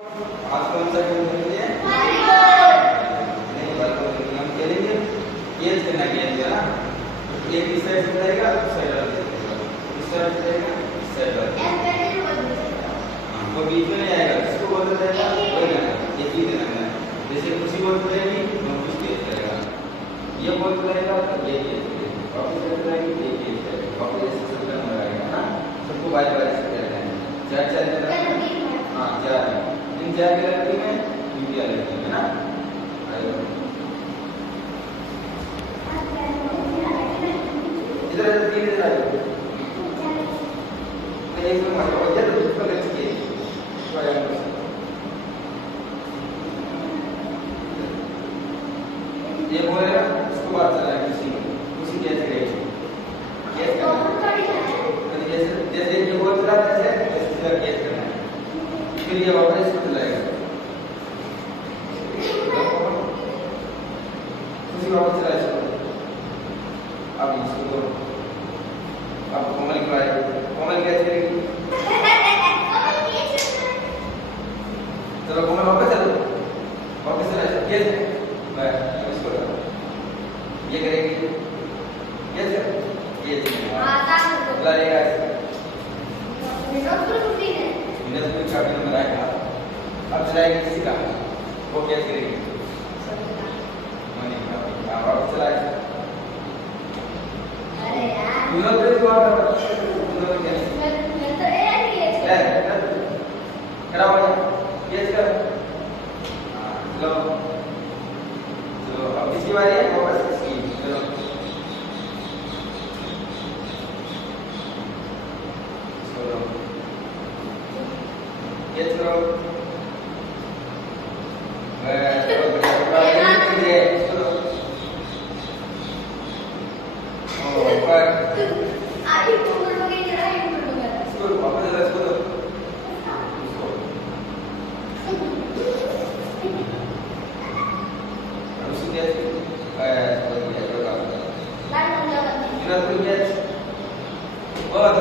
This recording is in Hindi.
आज कौन सा गेम खेलेंगे? नहीं, बात करो हम खेलेंगे गेम करना गेम है ना। एक इस साइड से जाएगा, उस साइड वाला जाएगा, इस साइड से जाएगा, इस साइड वाला। हाँ, वो बीच में नहीं आएगा, किसको बोलते रहेगा वही करना, एक ही देना है। जैसे खुशी बोलते रहेगी वो कुछ तेज करेगा, ये बोलते रहेगा तो ये तेज करेगा, वापस बोलते रहेगी ये तेज करेगा, वापस ऐसे सबका नंबर आएगा ना। सबको बारी बारी से करना है। चार चार दिन हाँ चार इन चार की लड़की में इंडिया लड़की है ना। इधर तीन इधर आइए, एक में मत हो जाए तो उसको लेट्स के ये बोलेगा उसको बात चला है किसी उसी कैसे करेगी कैसे करना है। जैसे जैसे ये बोल रहा है जैसे इसका कैसे करना है, फिर ये वापस इसको चलाएगा, उसी वापस चला इसको। अब इसको अब कोमल की बारी, कोमल कैसे करेगी? चलो कोमल वापस चलो, वापस चला कैसे इसको ये करेगी कैसे ये चलेगा मिनट में काफी नंबर आएगा। अब चलाएगी किसी का वो कैसे करेगी? वापस चलाएगा चलो चलो अब किसकी बारी है? वापस किसकी? चलो चलो ये चलो बहुत